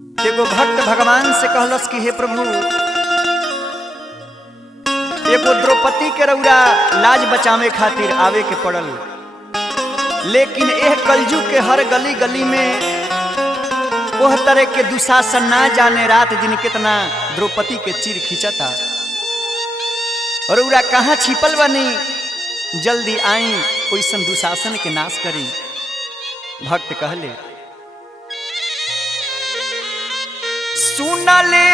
एगो भक्त भगवान से कहलस कि हे प्रभु, एगो द्रौपदी के रउरा लाज बचावे खातिर आवे के पड़ल, लेकिन एह कलजू के हर गली गली में वह तरह के दुशासन ना जाने रात दिन कितना द्रौपदी के चीर खींचता। और रउरा कहाँ छिपल बनी, जल्दी आई ओइसन दुशासन के नाश करी। भक्त कहले, सुनले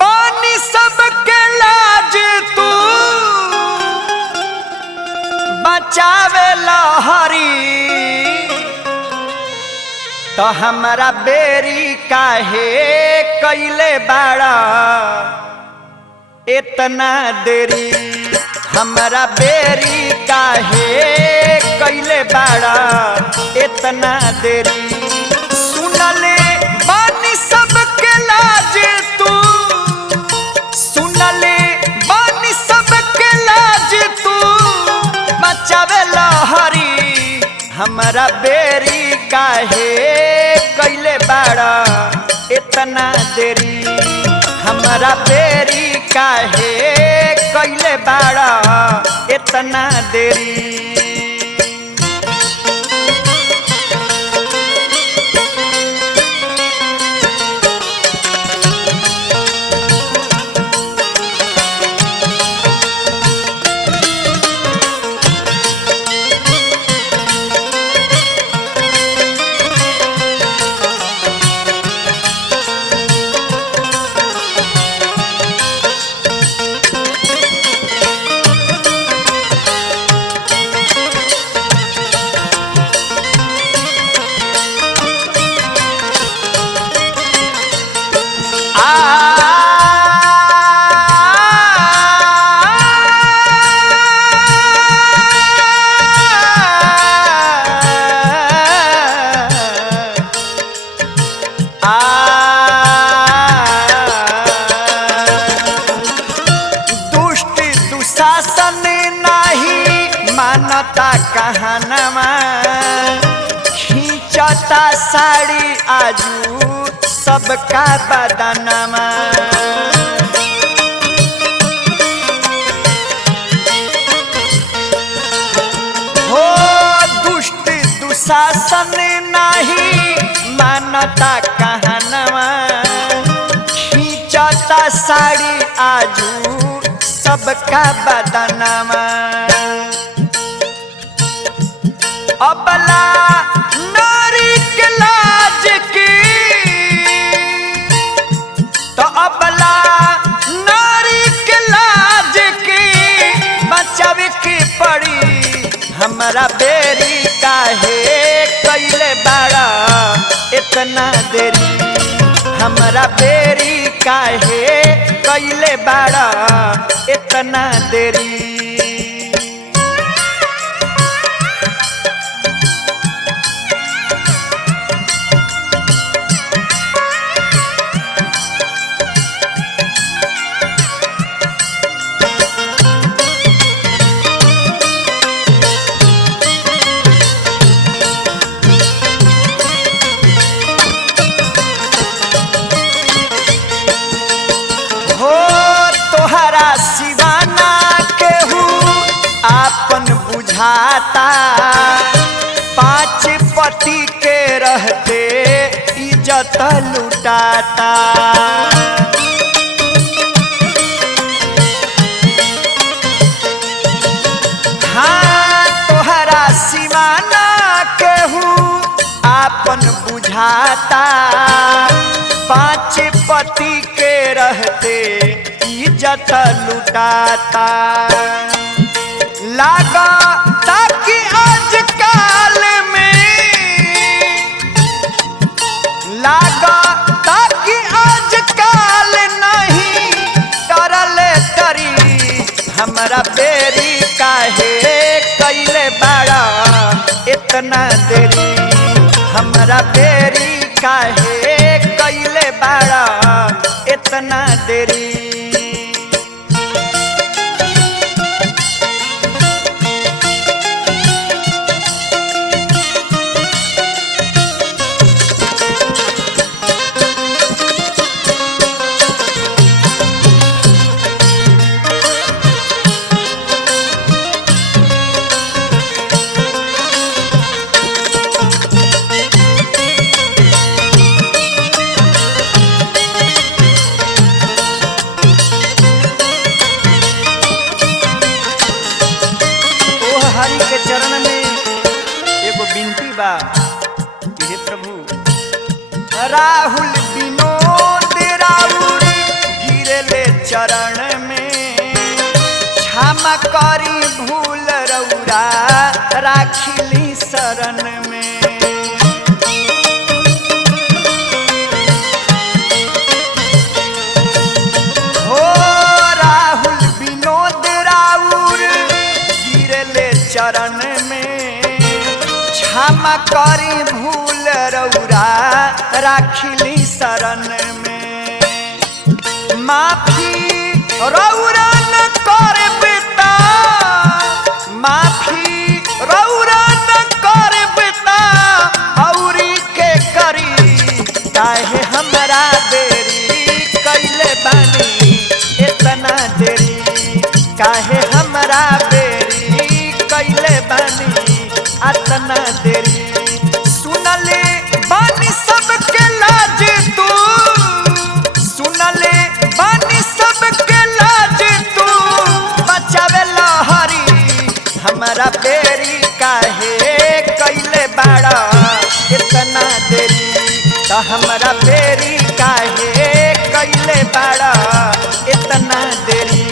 बानी सबके लाज तू बचावे लहरी, तो हमारा बेरी काहे कैले बाड़ा इतना देरी, हमारा बेरी काहे कैले बाड़ा इतना देरी। सुनले बानी सबके लाज तू, सुनले बानी सबके लाज तू बचावे लहरी, हमारा बेरी काहे कैले बाड़ा इतना देरी, हमारा बेरी काहे कैले बाड़ा इतना देरी। मानता कहनमा खींचता साड़ी आजू सबका बदनमा, हो दुष्ट दुशासन नहीं मानता कहनमा खींचता साड़ी आजू सबका बदनमा। अबला नारी के लाज की, तो अबला नारी के लाज की बचावे की पड़ी, हमारा बेरी काहे कैले बाड़ा इतना देरी, हमारा बेरी काहे कैले बाड़ा इतना देरी। तोहरा सिवाना केहू आपन बुझाता, पांच पति के रहते इज्जत लुटाता। हाँ तोहरा सिवाना केहू आपन बुझाता, पांच पति के रहते इज्जत लुटाता। लागा ताकि आजकल में, लागा ताकि आजकल नहीं डरल तरी, हमारा बेरी काहे कैले बाड़ा इतना देरी, हमारा बेरी काहे कैले बाड़ा इतना देरी। राहुल विनोद राउर गिरले चरण में क्षमा करी भूल रउरा राखिली शरण में। हो राहुल विनोद राउर गिरले चरण में क्षमा करी भूल रउरा राखिली शरण में। माफी रउरा न करे बेटा, माफी रउरा न करे बेटा, औरी के करी काहे हमरा देरी कैले बानी इतना देरी, काहे हमरा देरी कैले बानी इतना देरी। सुनले बानी सबके लाज तू, सुनले बानी सबके लाज तू, बचावे लहरी हमारा बेरी काहे कैले बाड़ा इतना देरी, तो हमारा बेरी काहे कैले बाड़ा इतना देरी,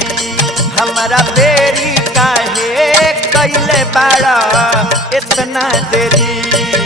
हमारा बेरी काहे कैले बाड़ा इतना देरी।